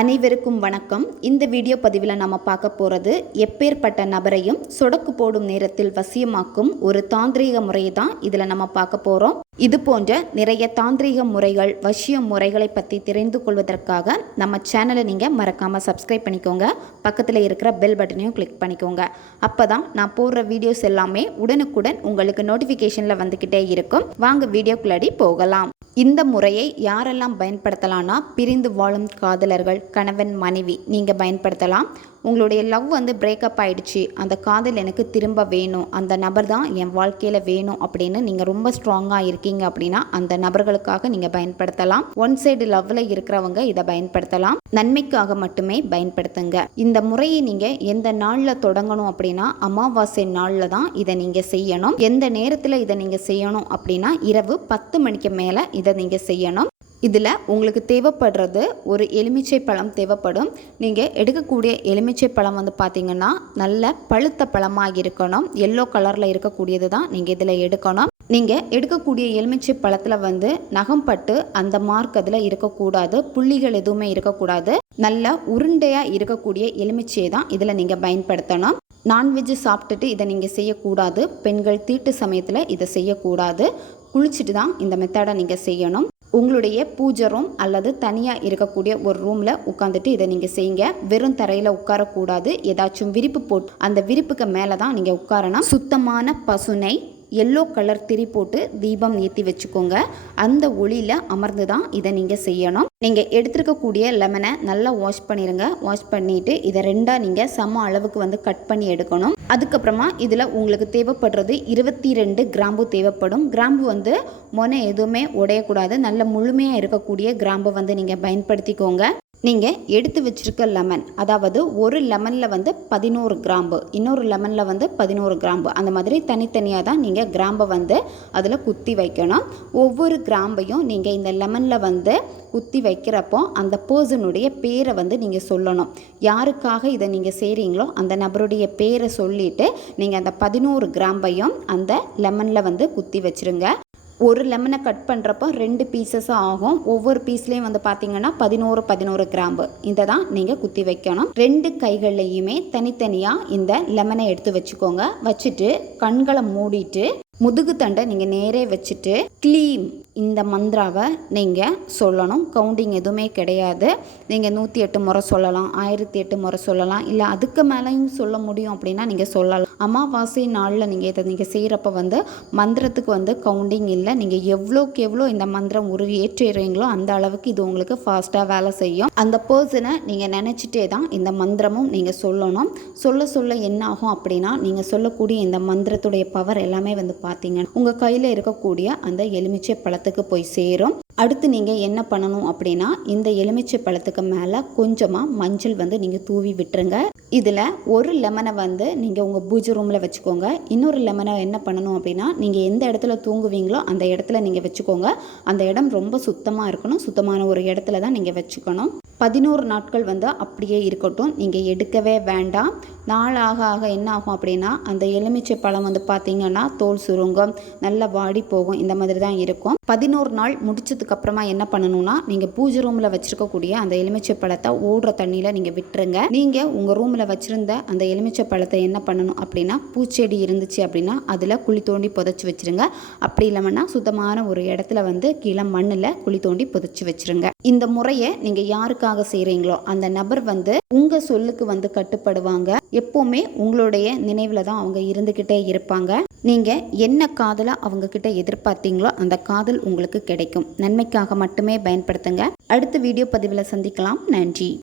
அனைவருக்கும் வணக்கம். இந்த வீடியோ பதிவில் நம்ம பார்க்க போகிறது எப்பேற்பட்ட நபரையும் சொடக்கு போடும் நேரத்தில் வசியமாக்கும் ஒரு தாந்திரீக முறையை தான் இதில் நம்ம பார்க்க போகிறோம் இது போன்ற நிறைய தாந்திரீக முறைகள் வசிய முறைகளை பற்றி தெரிந்து கொள்வதற்காக நம்ம சேனலை நீங்கள் மறக்காமல் சப்ஸ்கிரைப் பண்ணிக்கோங்க. பக்கத்தில் இருக்கிற பெல் பட்டனையும் கிளிக் பண்ணிக்கோங்க. அப்போ தான் நான் போடுற வீடியோஸ் எல்லாமே உடனுக்குடன் உங்களுக்கு நோட்டிஃபிகேஷனில் வந்துக்கிட்டே இருக்கும். வாங்க வீடியோக்குள்ளாடி போகலாம். இந்த முறையை யாரெல்லாம் பயன்படுத்தலாம்னா பிரிந்து வாழும் காதலர்கள் கணவன் மனைவி நீங்கள் பயன்படுத்தலாம். உங்களுடைய லவ் வந்து பிரேக்கப் ஆகிடுச்சு அந்த காதல் எனக்கு திரும்ப வேணும். அந்த நபர் தான் என் வாழ்க்கையில் வேணும் அப்படின்னு நீங்கள் ரொம்ப ஸ்ட்ராங்காக இருக்கீங்க அப்படின்னா அந்த நபர்களுக்காக நீங்கள் பயன்படுத்தலாம். ஒன் சைடு லவ்வில் இருக்கிறவங்க இதை பயன்படுத்தலாம். நன்மைக்காக மட்டுமே பயன்படுத்துங்க. இந்த முறையை நீங்கள் எந்த நாளில் தொடங்கணும் அப்படின்னா அமாவாசை நாளில் தான் இதை நீங்கள் செய்யணும். எந்த நேரத்தில் இதை நீங்கள் செய்யணும் அப்படின்னா இரவு பத்து மணிக்கு மேலே இதை நீங்கள் செய்யணும். இதில் உங்களுக்கு தேவைப்படுறது ஒரு எலுமிச்சை பழம் தேவைப்படும். நீங்கள் எடுக்கக்கூடிய எலுமிச்சை பழம் வந்து பார்த்திங்கன்னா நல்ல பழுத்த பழமாக இருக்கணும். எல்லோ கலரில் இருக்கக்கூடியது தான் நீங்கள் இதில் எடுக்கணும். நீங்கள் எடுக்கக்கூடிய எலுமிச்சை பழத்தில் வந்து நகம்பட்டு அந்த மார்க் அதில் இருக்கக்கூடாது. புள்ளிகள் எதுவுமே இருக்கக்கூடாது. நல்ல உருண்டையாக இருக்கக்கூடிய எலுமிச்சையை தான் இதில் நீங்கள் பயன்படுத்தணும். நான்வெஜ் சாப்பிட்டுட்டு இதை நீங்கள் செய்யக்கூடாது. பெண்கள் தீட்டு சமயத்தில் இதை செய்யக்கூடாது. குளிச்சுட்டு தான் இந்த மெத்தடை நீங்கள் செய்யணும். உங்களுடைய பூஜை ரூம் அல்லது தனியாக இருக்கக்கூடிய ஒரு ரூமில் உட்காந்துட்டு இதை நீங்கள் செய்யுங்க. வெறும் தரையில் உட்காரக்கூடாது. ஏதாச்சும் விரிப்பு போட்டு அந்த விரிப்புக்கு மேலே தான் நீங்கள் உட்காரணும். சுத்தமான பசுனை எல்லோ கலர் திரி போட்டு தீபம் ஏற்றி வச்சுக்கோங்க. அந்த ஒளியில் அமர்ந்து தான் இதை நீங்கள் செய்யணும். நீங்கள் எடுத்துருக்கக்கூடிய லெமனை நல்லா வாஷ் பண்ணிடுங்க வாஷ் பண்ணிவிட்டு இதை ரெண்டாக நீங்கள் சம அளவுக்கு வந்து கட் பண்ணி எடுக்கணும். அதுக்கப்புறமா இதில் உங்களுக்கு தேவைப்படுறது இருபத்தி ரெண்டு கிராம்பு தேவைப்படும். கிராம்பு வந்து மொனை எதுவுமே உடையக்கூடாது. நல்ல முழுமையாக இருக்கக்கூடிய கிராம்பை வந்து நீங்கள் பயன்படுத்திக்கோங்க. நீங்கள் எடுத்து வச்சுருக்க லெமன் அதாவது ஒரு லெமனில் வந்து பதினோரு கிராம்பு இன்னொரு லெமனில் வந்து பதினோரு கிராம்பு அந்த மாதிரி தனித்தனியாக தான் நீங்கள் கிராம்பை வந்து அதில் குத்தி வைக்கணும். ஒவ்வொரு கிராம்பையும் நீங்கள் இந்த லெமனில் வந்து குத்தி வைக்கிறப்போ அந்த பர்சனுடைய பேரை வந்து நீங்கள் சொல்லணும். யாருக்காக இதை நீங்கள் செய்கிறீங்களோ அந்த நபருடைய பேரை சொல்லிவிட்டு நீங்கள் அந்த பதினோரு கிராம்பையும் அந்த லெமனில் வந்து குத்தி வச்சுருங்க. ஒரு லெமனை கட் பண்ணுறப்போ ரெண்டு பீசஸாக ஆகும். ஒவ்வொரு பீஸ்லேயும் வந்து பார்த்தீங்கன்னா பதினோரு பதினோரு கிராம்பு இதை தான் நீங்கள் குத்தி வைக்கணும். ரெண்டு கைகள்லையுமே தனித்தனியாக இந்த லெமனை எடுத்து வச்சுக்கோங்க. வச்சுட்டு கண்களை மூடிட்டு முதுகு தண்டை நீங்கள் நேரே வச்சுட்டு க்ளீம் இந்த மந்த்ராவை நீங்கள் சொல்லணும். கவுண்டிங் எதுவுமே கிடையாது. நீங்கள் நூற்றி எட்டு முறை சொல்லலாம் ஆயிரத்தி எட்டு முறை சொல்லலாம். இல்லை அதுக்கு மேலேயும் சொல்ல முடியும் அப்படின்னா நீங்கள் சொல்லலாம். அமாவாசை நாளில் நீங்கள் இதை நீங்கள் செய்கிறப்ப வந்து மந்திரத்துக்கு வந்து கவுண்டிங் இல்லை. நீங்கள் எவ்வளோக்கு எவ்வளோ இந்த மந்திரம் உருவி ஏற்றுறீங்களோ அந்த அளவுக்கு இது உங்களுக்கு ஃபாஸ்ட்டாக வேலை செய்யும். அந்த பர்சனை நீங்கள் நினச்சிட்டே தான் இந்த மந்திரமும் நீங்கள் சொல்லணும். சொல்ல சொல்ல என்ன ஆகும் அப்படின்னா நீங்கள் சொல்லக்கூடிய இந்த மந்திரத்துடைய பவர் எல்லாமே வந்து பார்த்தீங்கன்னா உங்கள் கையில் இருக்கக்கூடிய அந்த எலுமிச்சை பழத்துக்கு போய் சேரும். அடுத்து நீங்கள் என்ன பண்ணணும் அப்படின்னா இந்த எலுமிச்சை பழத்துக்கு மேலே கொஞ்சமாக மஞ்சள் வந்து நீங்கள் தூவி விட்டுருங்க. இதில் ஒரு லெமனை வந்து நீங்கள் உங்கள் பூஜை ரூமில் வச்சுக்கோங்க. இன்னொரு லெமனை என்ன பண்ணணும் அப்படின்னா நீங்கள் எந்த இடத்துல தூங்குவீங்களோ அந்த இடத்துல நீங்கள் வச்சுக்கோங்க. அந்த இடம் ரொம்ப சுத்தமாக இருக்கணும். சுத்தமான ஒரு இடத்துல தான் நீங்கள் வச்சுக்கணும். பதினோரு நாட்கள் வந்து அப்படியே இருக்கட்டும். நீங்கள் எடுக்கவே வேண்டாம். நாள் ஆக ஆக என்ன ஆகும் அப்படின்னா அந்த எலுமிச்சை பழம் வந்து பார்த்திங்கன்னா தோல் சுருங்கம். நல்லா வாடி போகும். இந்த மாதிரி தான் இருக்கும். பதினோரு நாள் முடிச்சதுக்கு அப்புறமா என்ன பண்ணணும்னா நீங்கள் பூஜை ரூமில் வச்சுருக்கக்கூடிய அந்த எலுமிச்சை பழத்தை ஓடுற தண்ணியில் நீங்கள் விட்டுருங்க. நீங்கள் உங்கள் ரூமில் வச்சுருந்த அந்த எலுமிச்சை பழத்தை என்ன பண்ணணும் அப்படின்னா பூச்செடி இருந்துச்சு அப்படின்னா அதில் குழி தோண்டி புதைச்சி வச்சுருங்க. அப்படி இல்லைன்னா சுத்தமான ஒரு இடத்துல வந்து கீழே மண்ணில் குழி தோண்டி புதைச்சி வச்சுருங்க. இந்த முறையை நீங்கள் யாருக்காக செய்கிறீங்களோ அந்த நபர் வந்து உங்கள் சொல்லுக்கு வந்து கட்டுப்படுவாங்க. எப்போவுமே உங்களுடைய நினைவில் தான் அவங்க இருந்துக்கிட்டே இருப்பாங்க. நீங்கள் என்ன காதலை அவங்கக்கிட்ட எதிர்பார்த்தீங்களோ அந்த காதல் உங்களுக்கு கிடைக்கும். நன்மை நன்மைக்காக மட்டுமே பயன்படுத்துங்க. அடுத்த வீடியோ பதிவில் சந்திக்கலாம். நன்றி.